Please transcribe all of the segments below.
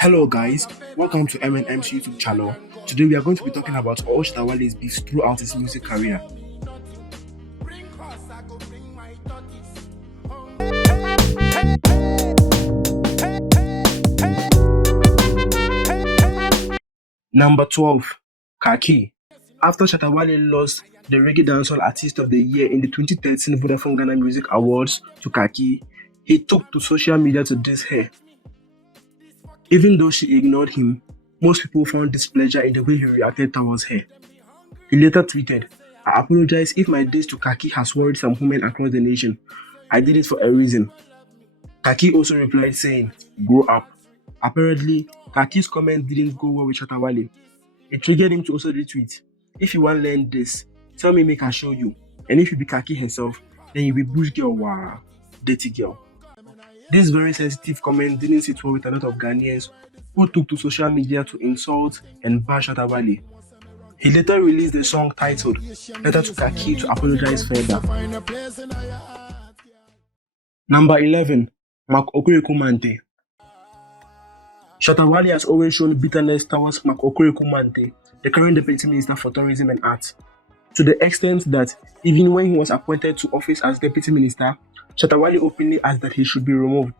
Hello guys, welcome to M&M's YouTube channel. Today we are going to be talking about all Shatta Wale's beefs throughout his music career. Number 12. Kaki. After Shatta Wale lost the Reggae Dancehall Artist of the Year in the 2013 Vodafone Ghana Music Awards to Kaki, he took to social media to diss her. Even though she ignored him, most people found displeasure in the way he reacted towards her. He later tweeted, "I apologize if my diss to Kaki has worried some women across the nation. I did it for a reason." Kaki also replied saying, "Grow up." Apparently, Kaki's comment didn't go well with Shatta Wale. It triggered him to also retweet, "If you want to learn this, tell me make I show you. And if you be Kaki herself, then you be bush girl, wow, dirty girl." This very sensitive comment didn't sit well with a lot of Ghanaians who took to social media to insult and bash Shatta Wale. He later released a song titled "Letter to Kaki" to apologize further. Number 11. Mark Okoyekumante. Shatta Wale has always shown bitterness towards Mark Okoyekumante, the current Deputy Minister for Tourism and Arts, to the extent that even when he was appointed to office as Deputy Minister, Shatta Wale openly asked that he should be removed.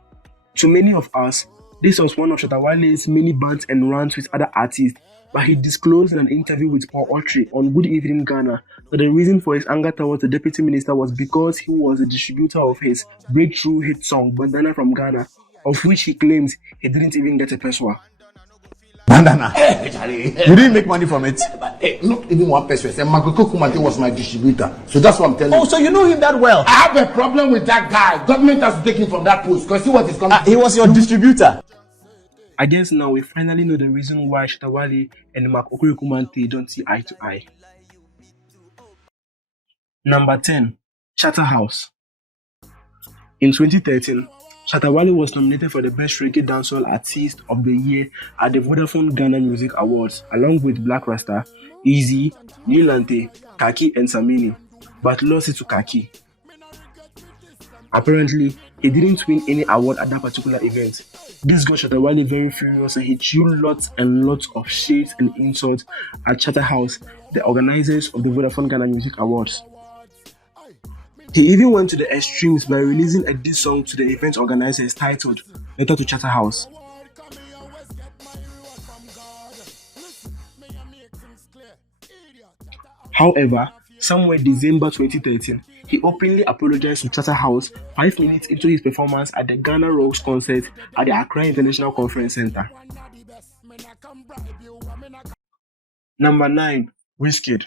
To many of us, this was one of Shatta Wale's many bants and rants with other artists, but he disclosed in an interview with Paul Autry on Good Evening Ghana that the reason for his anger towards the Deputy Minister was because he was the distributor of his breakthrough hit song Bandana from Ghana, of which he claims he didn't even get a pesewa. Bandana. You didn't make money from it? Not even one peso. Marco Kumante was my distributor. So that's what I'm telling you. Oh, so you know him that well? I have a problem with that guy. Government has to take him from that post. Because see what is coming. He was your distributor. I guess now we finally know the reason why Shatta Wale and Mark Okoyekumante don't see eye to eye. Number 10. Charterhouse. In 2013, Shatta Wale was nominated for the Best Reggae Dancehall Artist of the Year at the Vodafone Ghana Music Awards, along with Black Rasta, Easy, Nilante, Kaki and Samini, but lost it to Kaki. Apparently, he didn't win any award at that particular event. This got Shatta Wale very furious and he threw lots and lots of shades and insults at Charterhouse, the organizers of the Vodafone Ghana Music Awards. He even went to the extremes by releasing a diss song to the event organizers titled "Letter to Charterhouse." However, somewhere December 2013, he openly apologized to Charterhouse 5 minutes into his performance at the Ghana Rocks concert at the Accra International Conference Center. Number 9. Wizkid.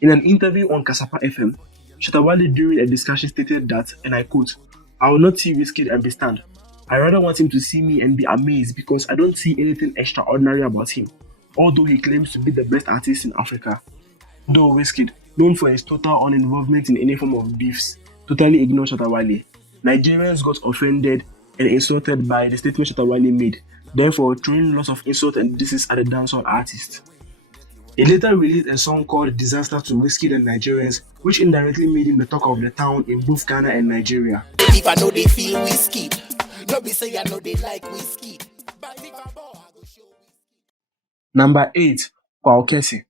In an interview on Kasapa FM, Shatta Wale during a discussion stated that, and I quote, "I will not see Wizkid and be stunned. I rather want him to see me and be amazed because I don't see anything extraordinary about him, although he claims to be the best artist in Africa." Though Wizkid, known for his total uninvolvement in any form of beefs, totally ignored Shatta Wale, Nigerians got offended and insulted by the statement Shatta Wale made, therefore throwing lots of insults and disses at the dancehall artist. He later released a song called "Disaster" to Wizkid and Nigerians, which indirectly made him the talk of the town in both Ghana and Nigeria. If I know they feel Wizkid, don't be say I know they like Wizkid. Number 8. Kaki.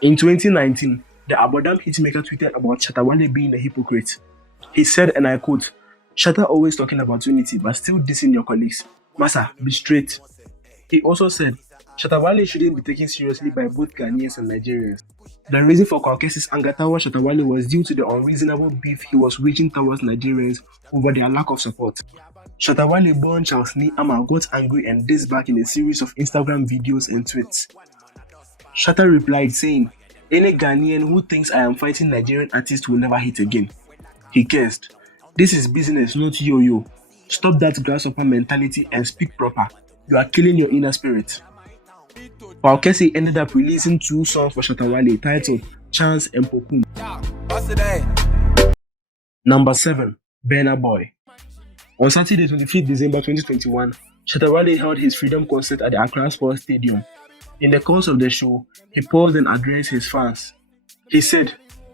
In 2019, the Abodam hitmaker tweeted about Shatta Wale being a hypocrite. He said, and I quote, "Shatta always talking about unity but still dissing your colleagues. Massa, be straight." He also said, Shatta Wale shouldn't be taken seriously by both Ghanaians and Nigerians. The reason for Kaki's anger towards Shatta Wale was due to the unreasonable beef he was waging towards Nigerians over their lack of support. Shatta Wale born Charles Ni Ama got angry and dissed back in a series of Instagram videos and tweets. Shatta replied saying, "Any Ghanaian who thinks I am fighting Nigerian artists will never hit again." He cursed, "This is business, not yo-yo. Stop that grasshopper mentality and speak proper. You are killing your inner spirit." Kaki ended up releasing 2 songs for Shatta Wale titled "Chance" and "Pokum." Number 7. Burna Boy. On Saturday 25th December 2021, Shatta Wale held his Freedom concert at the Accra Sports Stadium. In the course of the show, he paused and addressed his fans. He said,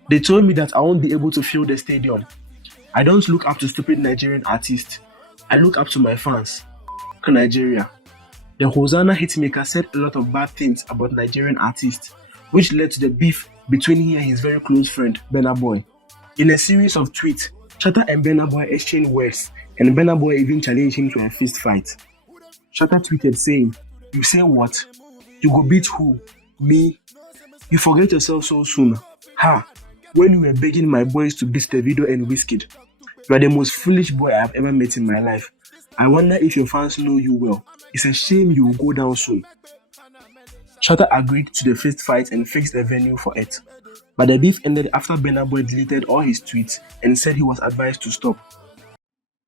"They told me that I won't be able to fill the stadium. I don't look up to stupid Nigerian artists. I look up to my fans. Nigeria. The Hosanna hitmaker said a lot of bad things about Nigerian artists, which led to the beef between he and his very close friend, Burna Boy. In a series of tweets, Shatta and Burna Boy exchanged words, and Burna Boy even challenged him to a fist fight. Shatta tweeted saying, "You say what? You go beat who? Me? You forget yourself so soon. Ha! When you were begging my boys to beat Davido and Wizkid. You are the most foolish boy I have ever met in my life. I wonder if your fans know you well. It's a shame you will go down soon." Shatta agreed to the fist fight and fixed a venue for it. But the beef ended after Burna Boy deleted all his tweets and said he was advised to stop.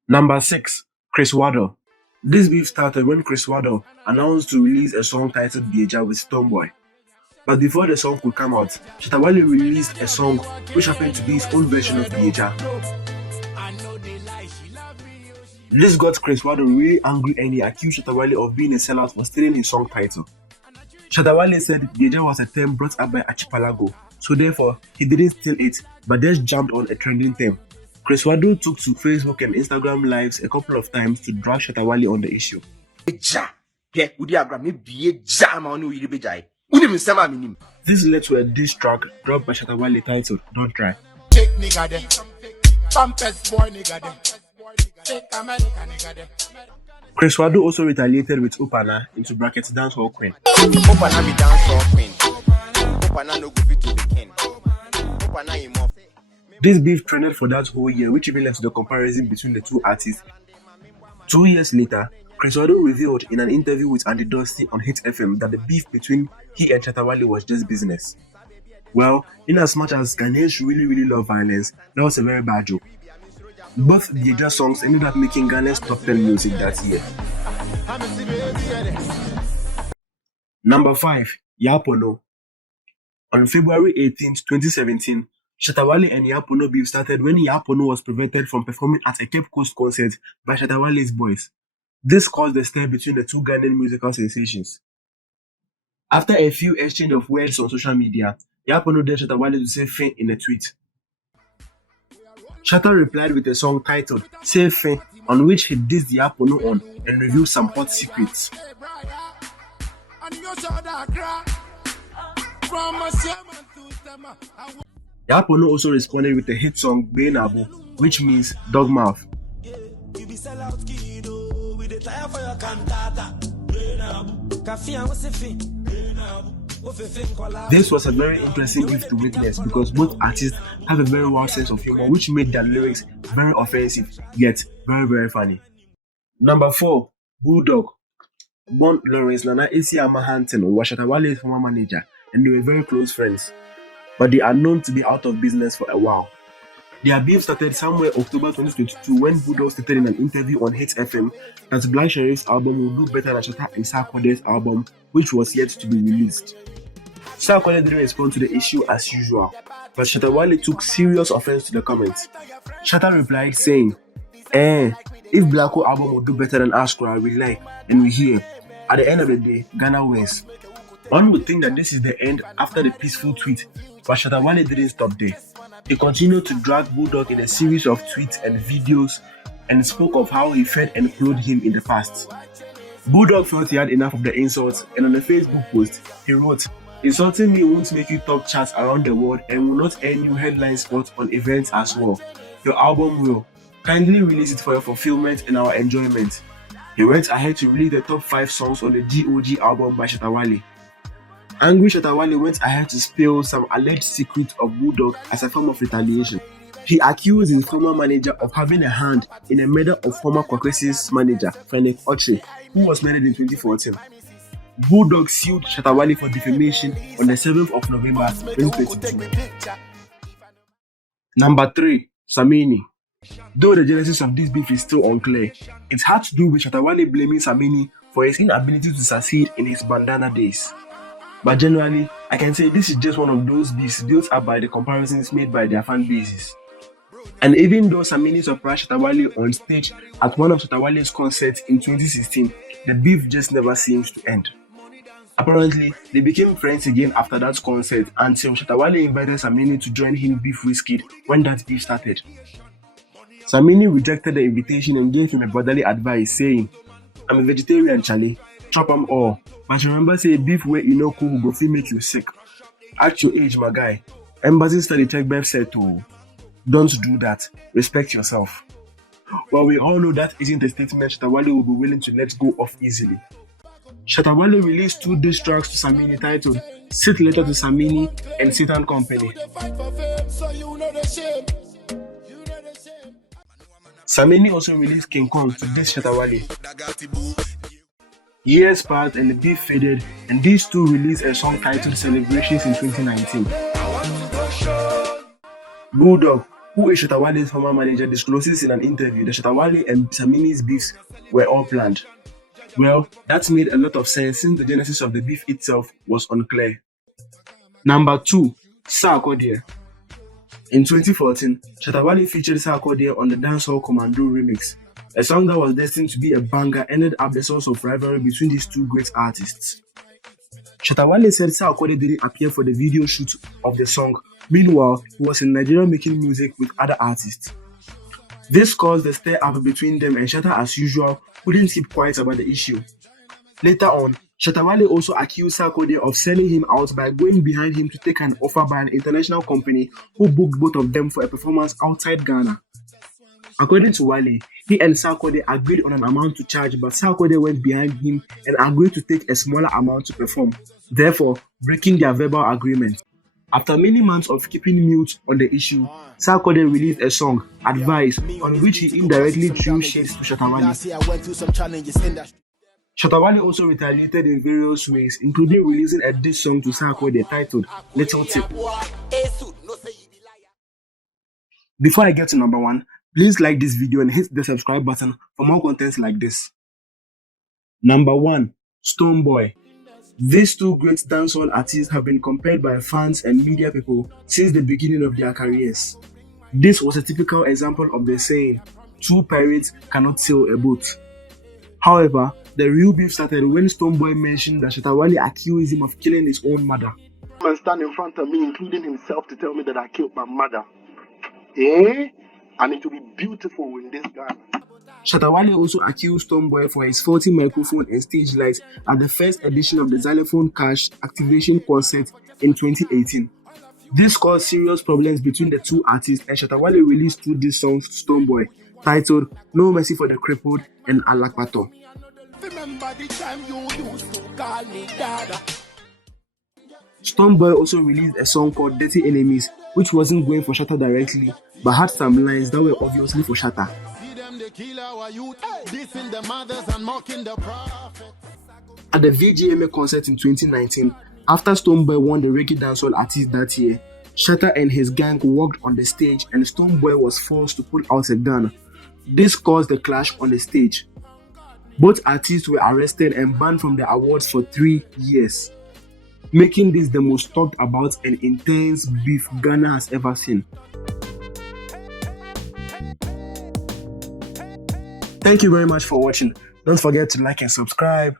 Number 6. Chris Waddle. This beef started when Chris Waddle announced to release a song titled Beeeeffffsss with Stonebwoy. But before the song could come out, Shatta Wale released a song which happened to be his own version of Beeeeffffsss. This got Chris Waddle really angry and he accused Shatta Wale of being a sellout for stealing his song title. Shatta Wale said Beeeeffffsss was a term brought up by Archipelago, so therefore he didn't steal it but just jumped on a trending term. Chris Waddle took to Facebook and Instagram lives a couple of times to drag Shatta Wale on the issue. This led to a diss track dropped by Shatta Wale titled "Don't Try." Chris Waddle also retaliated with Opana into brackets dancehall queen. Opana be dancehall queen. Opana no go fit to the king. Opana him off. This beef trended for that whole year, which even led to the comparison between the two artists. 2 years later, Chris Waddle revealed in an interview with Andy Dusty on Hit FM that the beef between he and Shatta Wale was just business. Well, in as much as Ghanaians really love violence, that was a very bad joke. Both Beeeeffffsss songs ended up making Ghana's top 10 music that year. Number 5. Yapono. On February 18, 2017, Shatta Wale and Yapono beef started when Yapono was prevented from performing at a Cape Coast concert by Shatta Wale's boys. This caused a stir between the two Ghanaian musical sensations. After a few exchange of words on social media, Yapono dared Shatta Wale to say "fin" in a tweet. Shatta replied with a song titled "Say Fin," on which he dissed Yapono on and revealed some hot secrets. Yapono also responded with a hit song "Beeeeffffsss," which means dog mouth. This was a very interesting beef to witness because both artists have a very wild sense of humor which made their lyrics very offensive yet very funny. Number 4. Bulldog. Born Lawrence Nana Esiama Hanton was Shatta Wale's former manager and they were very close friends, but they are known to be out of business for a while. Their beef started somewhere October 2022 when Bulldog stated in an interview on Hit FM that Black Sherif's album will do better than Shatta and Sarkodie's album, which was yet to be released. Sarkodie didn't respond to the issue as usual, but Shatta Wale took serious offense to the comments. Shatta replied saying, if Blacko album will do better than Ashkra, we like and we hear. At the end of the day, Ghana wins. One would think that this is the end after the peaceful tweet, but Shatta Wale didn't stop there. He continued to drag Bulldog in a series of tweets and videos and spoke of how he fed and clothed him in the past. Bulldog felt he had enough of the insults and on a Facebook post, he wrote, "Insulting me won't make you top charts around the world and will not earn you headline spots on events as well. Your album will. Kindly release it for your fulfillment and our enjoyment." He went ahead to release the top 5 songs on the GOG album by Shatta Wale. Angry Shatta Wale went ahead to spill some alleged secrets of Bulldog as a form of retaliation. He accused his former manager of having a hand in the murder of former Kwakwe's manager, Fenech Oche, who was murdered in 2014. Bulldog sued Shatta Wale for defamation on the 7th of November 2022. Number 3. Samini. Though the genesis of this beef is still unclear, it had to do with Shatta Wale blaming Samini for his inability to succeed in his bandana days. But generally, I can say this is just one of those beefs built up by the comparisons made by their fan bases. And even though Samini surprised Shatta Wale on stage at one of Shatta Wale's concerts in 2016, the beef just never seems to end. Apparently, they became friends again after that concert until Shatta Wale invited Samini to join him beef Wizkid when that beef started. Samini rejected the invitation and gave him a brotherly advice, saying, "I'm a vegetarian, Charlie. Chop 'em all. But remember, say beef where you know cool go fit make you sick. At your age, my guy. Embassy study tech Bev said to don't do that. Respect yourself." Well, we all know that isn't a statement Shatta Wale will be willing to let go of easily. Shatta Wale released 2 diss tracks to Samini titled "Sit Later to Samini" and "Satan Company." Samini also released King Kong to diss Shatta Wale. Years passed and the beef faded, and these two released a song titled "Celebrations" in 2019. Bulldog, who is Shatta Wale's former manager, discloses in an interview that Shatta Wale and Samini's beefs were all planned. Well, that made a lot of sense since the genesis of the beef itself was unclear. Number 2, Sarkodie. In 2014, Shatta Wale featured Sarkodie on the Dancehall Commando remix. A song that was destined to be a banger ended up the source of rivalry between these two great artists. Shatta Wale said Sarkodie didn't appear for the video shoot of the song. Meanwhile, he was in Nigeria making music with other artists. This caused a stir-up between them, and Shatta, as usual, couldn't keep quiet about the issue. Later on, Shatta Wale also accused Sarkodie of selling him out by going behind him to take an offer by an international company who booked both of them for a performance outside Ghana. According to Wale, he and Sarkodie agreed on an amount to charge, but Sarkodie went behind him and agreed to take a smaller amount to perform, therefore breaking their verbal agreement. After many months of keeping mute on the issue, Sarkodie released a song, "Advice," on which he indirectly threw shades to Shatta Wale. Shatta Wale also retaliated in various ways, including releasing a diss song to Sarkodie titled "Little Tip." Before I get to number 1, please like this video and hit the subscribe button for more contents like this. Number 1, Stonebwoy. These two great dancehall artists have been compared by fans and media people since the beginning of their careers. This was a typical example of the saying, "Two pirates cannot sail a boat." However, the real beef started when Stonebwoy mentioned that Shatta Wale accused him of killing his own mother. Man stand in front of me, including himself, to tell me that I killed my mother. And it will be beautiful in this Ghana. Shatta Wale also accused Stonebwoy for his faulty microphone and stage lights at the first edition of the Xylophone Cash activation concert in 2018. This caused serious problems between the two artists, and Shatta Wale released 2 diss songs to Stonebwoy titled "No Mercy for the Crippled" and "Alakpato." Stonebwoy also released a song called "Dirty Enemies," which wasn't going for Shatta directly, but had some lines that were obviously for Shatta. At the VGMA concert in 2019, after Stonebwoy won the Reggae Dancehall Artist that year, Shatta and his gang walked on the stage and Stonebwoy was forced to pull out a gun. This caused a clash on the stage. Both artists were arrested and banned from the awards for 3 years, making this the most talked about and intense beef Ghana has ever seen. Thank you very much for watching. Don't forget to like and subscribe.